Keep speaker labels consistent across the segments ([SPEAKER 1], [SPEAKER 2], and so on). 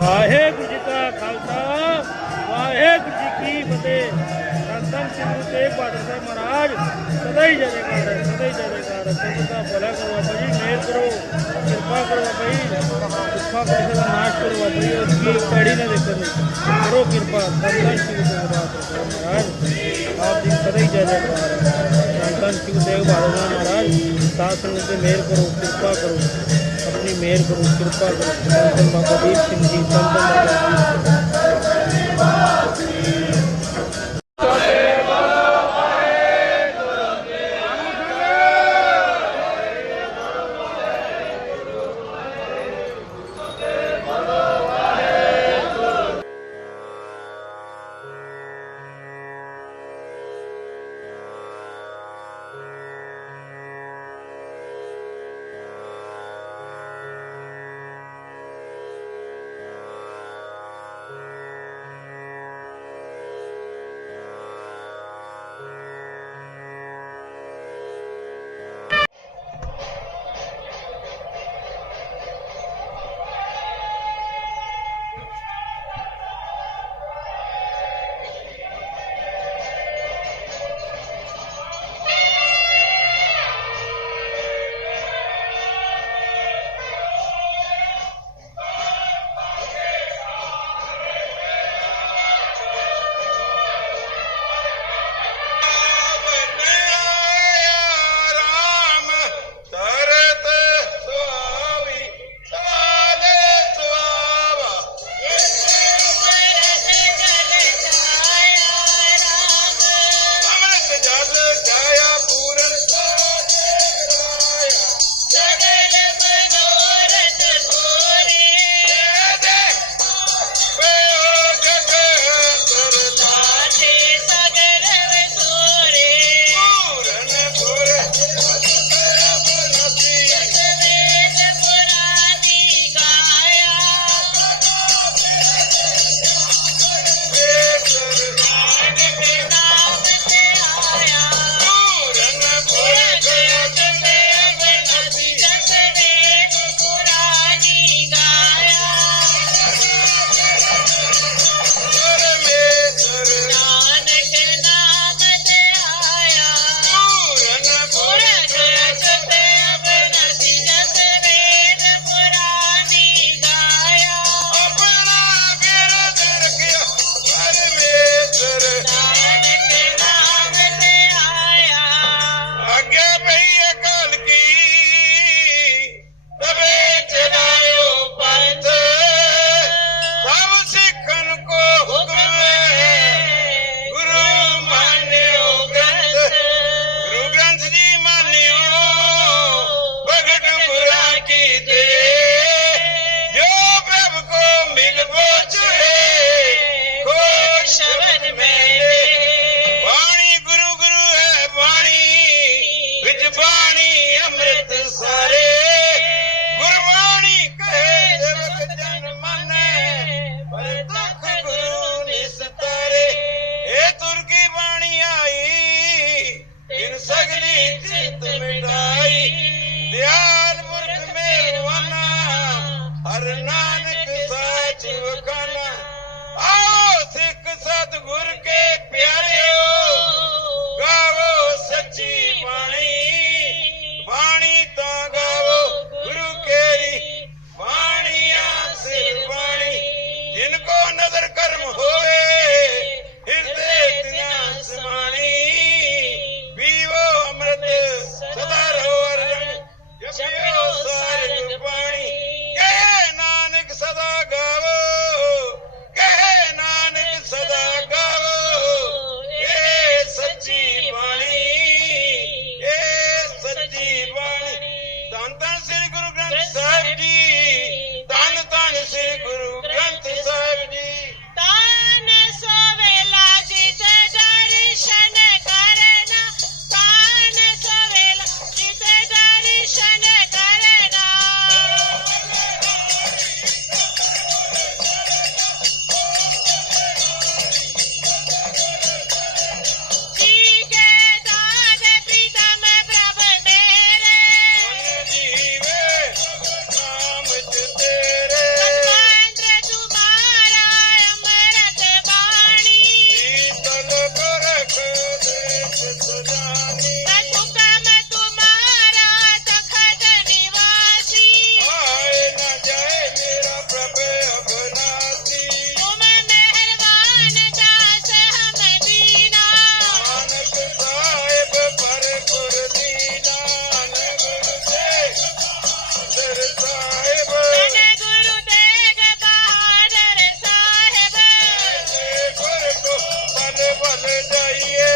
[SPEAKER 1] ਵਾਹਿਗੁਰੂ ਜੀ ਕਾ ਖਾਲਸਾ, ਵਾਹਿਗੁਰੂ ਜੀ ਕੀ ਫਤਿਹ। ਸੰਤਨ ਸਿੰਘ ਤੇਗ ਬਹਾਦਰ ਸਾਹਿਬ ਮਹਾਰਾਜ, ਸਦਾ ਹੀ ਜੈਕਾਰ ਸਦਾ ਹੀ ਜੈਕਾਰ ਹੈ। ਭਲਾ ਕਰੋ ਬਾਬਾ ਜੀ, ਮਿਹਰ ਕਰੋ, ਕਿਰਪਾ ਕਰੋ ਬਾਬਾ ਜੀ। ਦੁੱਖਾਂ ਕਸ਼ੇ ਦਾ ਨਾਸ਼ ਕਰੋ ਬਾਬਾ ਜੀ, ਉਸ ਕੀ ਪੈੜੀ ਨਾ ਦੇਖਣ ਕਰੋ ਕਿਰਪਾ, ਸੰਤਨ ਸਿੰਘ ਤੇਗ ਬਹਾਦਰ ਸਾਹਿਬ ਮਹਾਰਾਜ। ਆਪ ਜੀ ਸਦਾ ਹੀ ਜੈਕਾਰ ਹੈ। ਸੰਤਨ ਸਿੰਘ ਤੇਗ ਸਾਹਿਬ ਮਹਾਰਾਜ, ਸਾਧ ਸੰਗਤ ਤੇ ਮਿਹਰ ਕਰੋ, ਕਿਰਪਾ ਕਰੋ। ਆਪਣੀ ਮਿਹਰ ਕਰੋ ਕਿਰਪਾ ਕਰੋ ਬਾਬਾ ਦੀਪ ਸਿੰਘ ਜੀ ਸੰਤਨ ਬਾਬਾ
[SPEAKER 2] Pois aí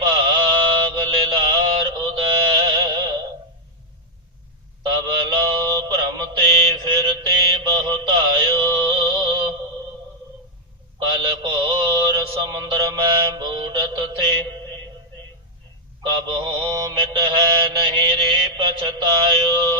[SPEAKER 3] ਭਾਗ ਲਿਲਾਰ ਉਦੈ। ਤਬ ਲੋ ਭ੍ਰਮ ਤੇ ਫਿਰਤੇ ਬਹੁਤਾਇਓ ਕਲ ਕੋਰ ਸਮੁੰਦਰ ਮੈਂ ਬੂਡਤ ਥੇ। ਕਬ ਹੂੰ ਮਿਟ ਹੈ ਨਹੀਂ ਰੇ ਪਛਤਾਇਓ।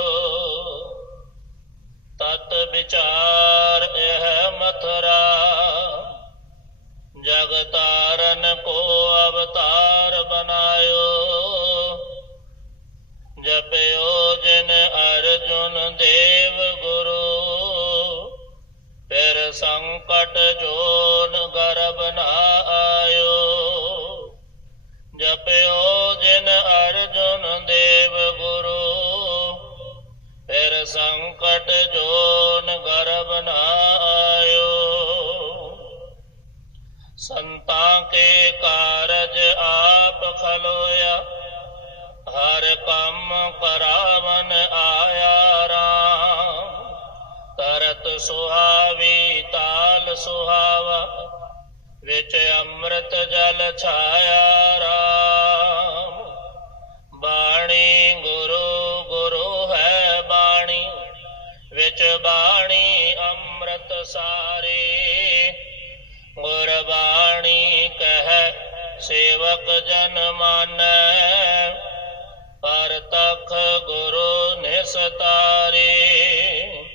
[SPEAKER 3] ਨਿਸਤਾਰੇ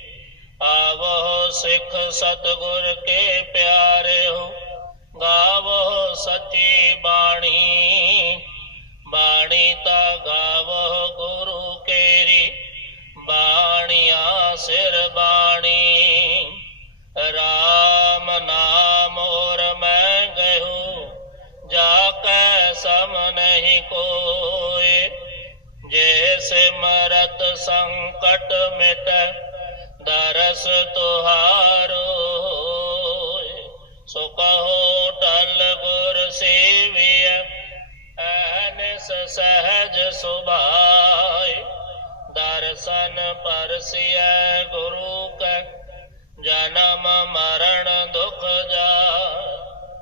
[SPEAKER 3] ਆਵੋ ਸਿੱਖ ਸਤਗੁਰ ਕੇ ਪਿਆਰੇ ਹੋ ਗਾਵੋ ਸੱਚੀ ਬਾ ਸੋ ਕਹੋ ਟਲ ਗੁਰ ਸੇਵੀਐ ਐਨਸ ਸਹਿਜ ਸੁਭਾਈ ਦਰਸ਼ਨ ਪਰਸਿਐ ਗੁਰੂ ਕੈ, ਜਨਮ ਮਰਨ ਦੁਖ ਜਾ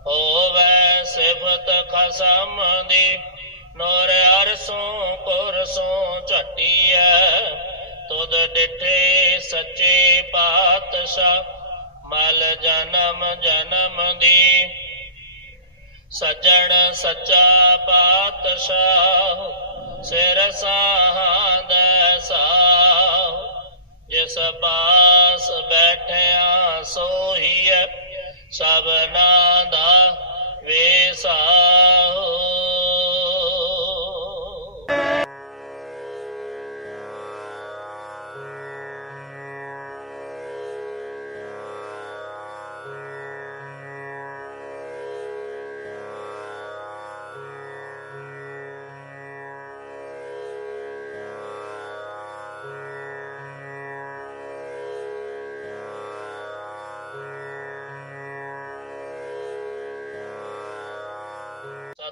[SPEAKER 3] ਹੋਵੇ ਸਿਫਤ ਖਸਮ ਦੀ ਜਨਮ ਜਨਮ ਦੀ। ਸੱਜਣ ਸੱਚਾ ਪਾਤਸ਼ਾਹ, ਸਿਰ ਸਾਹਾਂਦੈ ਸਾਹ। ਜਿਸ ਪਾਸ ਬੈਠਿਆ ਸੋਹੀਐ ਸਭਨਾ ਦਾ ਵੇਸਾ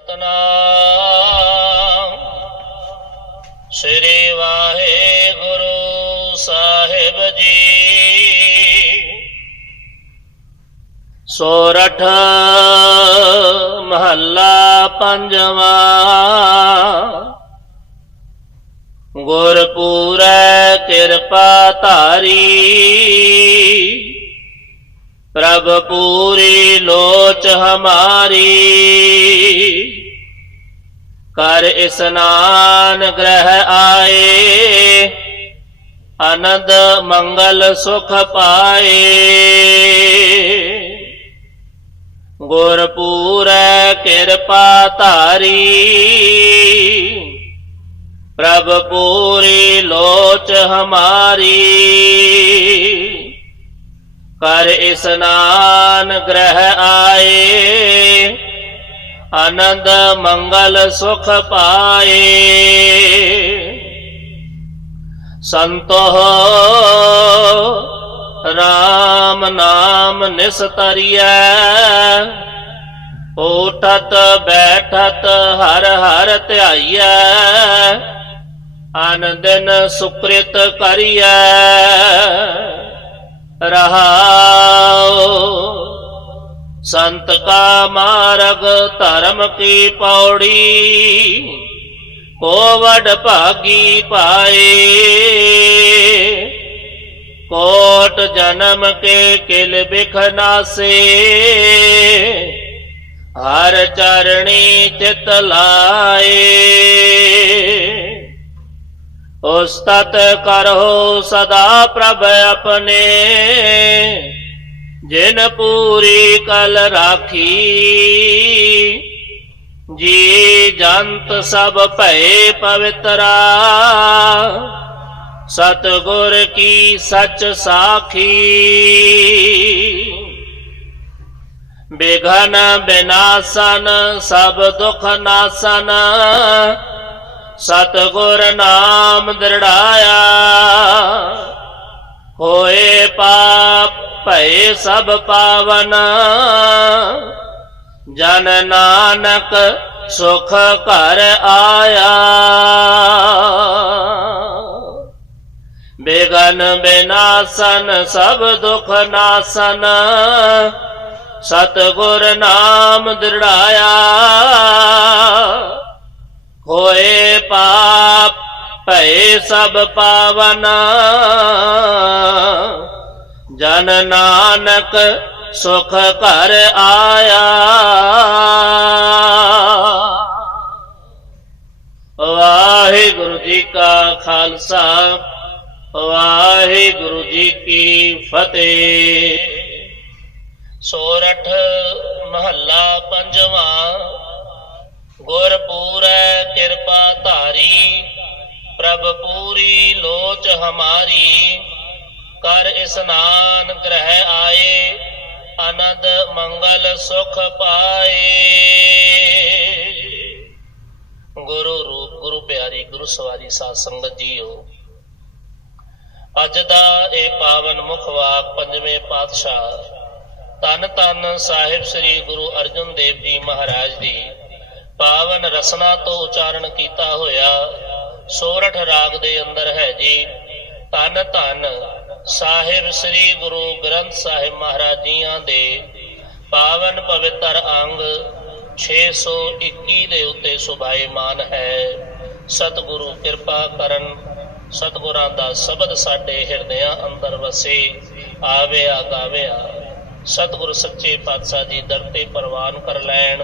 [SPEAKER 3] ਸਤਨਾਮ ਸ੍ਰੀ ਵਾਹਿਗੁਰੂ ਸਾਹਿਬ ਜੀ। ਸੋਰਠ ਮਹੱਲਾ ਪੰਜਵਾਂ। ਗੁਰਪੂਰੈ ਕਿਰਪਾ ਧਾਰੀ। ਪ੍ਰਭ ਪੂਰੀ ਲੋਚ ਹਮਾਰੀ। ਕਰ ਇਸਨਾਨ ਗ੍ਰਹਿ ਆਏ ਅਨੰਦ ਮੰਗਲ ਸੁਖ ਪਾਏ। ਗੁਰਪੂਰੈ ਕਿਰਪਾ ਧਾਰੀ, ਪ੍ਰਭ ਪੂਰੀ ਲੋਚ ਹਮਾਰੀ। ਕਰ ਇਸਨਾਨ ਗ੍ਰਹਿ ਆਏ। ਆਨੰਦ, ਮੰਗਲ, ਸੁਖ ਪਾਏ। ਸੰਤੋ ਰਾਮ ਨਾਮ ਨਿਸਤਰੀਐ ਉਠਤ ਬੈਠਤ, ਹਰ ਹਰ ਧਿਆਈਐ। ਅਨ ਦਿਨ ਸੁਕ੍ਰਿਤ ਕਰੀਐ। ਰਹਾਉ ਸੰਤ ਕਾ ਮਾਰਗ ਧਰਮ ਕੀ ਪੌੜੀ, ਕੋਵਡ ਭਾਗੀ ਪਾਏ। ਕੋਟ ਜਨਮ ਕੇ ਕਿਲ ਬਿਖਨਾਸੇ ਹਰ ਚਰਣੀ ਚਿਤ ਲਾਏ। ਉਸਤਤ ਕਰੋ ਸਦਾ ਪ੍ਰਭ ਆਪਣੇ। ਜਿਨ ਪੂਰੀ ਕਲ ਰਾਖੀ, ਜੀ ਜੰਤ ਸਭ ਭਏ ਪਵਿੱਤਰਾ। ਸਤਗੁਰ ਕੀ ਸੱਚ ਸਾਖੀ ਬਿਘਨ ਬਿਨਾਸਨ ਸਭ ਦੁਖ ਨਾਸਨ। ਸਤਗੁਰ ਨਾਮ ਦ੍ਰਿੜਾਇਆ। ਹੋਏ ਪਾਪ, ਭਏ ਸਭ ਪਾਵਨ। ਜਨ ਨਾਨਕ ਸੁਖ ਘਰ ਆਇਆ। ਬੇਗਨ ਬਿਨਾਸਨ, ਸਭ ਦੁਖ ਨਾਸਨ। ਸਤਗੁਰ ਨਾਮ ਦ੍ਰਿੜਾਇਆ। ਹੋਏ ਪਾਪ, ਭਏ ਸਭ ਪਾਵਨ। ਜਨ ਨਾਨਕ ਸੁਖ ਘਰ ਆਇਆ। ਵਾਹਿਗੁਰੂ ਜੀ ਕਾ ਖਾਲਸਾ, ਵਾਹਿਗੁਰੂ ਜੀ ਕੀ ਫਤਿਹ। ਸੋਰਠ ਮਹੱਲਾ ਪੰਜਵਾਂ ਗੁਰ ਪੂਰੈ ਕਿਰਪਾ ਧਾਰੀ, ਪ੍ਰਭ ਪੂਰੀ ਲੋਚ ਹਮਾਰੀ। ਕਰ ਇਸਨਾਨ ਗ੍ਰਹਿ ਆਏ, ਆਨੰਦ ਮੰਗਲ ਸੁਖ ਪਾਏ। ਗੁਰੂ ਰੂਪ, ਗੁਰੂ ਪਿਆਰੀ, ਗੁਰੂ ਸਵਾਰੀ ਸਾਧ ਸੰਗਤ ਜੀਓ, ਅੱਜ ਦਾ ਇਹ ਪਾਵਨ ਮੁਖ ਵਾਕ ਪੰਜਵੇਂ ਪਾਤਸ਼ਾਹ ਤਨ ਤਨ ਸਾਹਿਬ ਸ੍ਰੀ ਗੁਰੂ ਅਰਜਨ ਪਾਵਨ ਰਸਨਾ ਤੋਂ ਉਚਾਰਨ ਕੀਤਾ ਹੋਇਆ ਸੋਰਠ ਰਾਗ ਦੇ ਅੰਦਰ ਹੈ ਜੀ। ਧੰਨ ਧੰਨ ਸਾਹਿਬ ਸ੍ਰੀ ਗੁਰੂ ਗ੍ਰੰਥ ਸਾਹਿਬ ਮਹਾਰਾਜ ਜੀਆਂ ਦੇ ਪਾਵਨ ਪਵਿੱਤਰ ਅੰਗ 621 ਦੇ ਉੱਤੇ ਸੁਭਾਈਮਾਨ ਹੈ। ਸਤਿਗੁਰੂ ਕਿਰਪਾ ਕਰਨ, ਸਤਿਗੁਰਾਂ ਦਾ ਸ਼ਬਦ ਸਾਡੇ ਹਿਰਦਿਆਂ ਅੰਦਰ ਵਸੇ ਆਵਿਆ ਗਾਵਿਆ ਸਤਿਗੁਰ ਸੱਚੇ ਪਾਤਸ਼ਾਹ ਜੀ ਦਰ ਤੇ ਪ੍ਰਵਾਨ ਕਰ ਲੈਣ।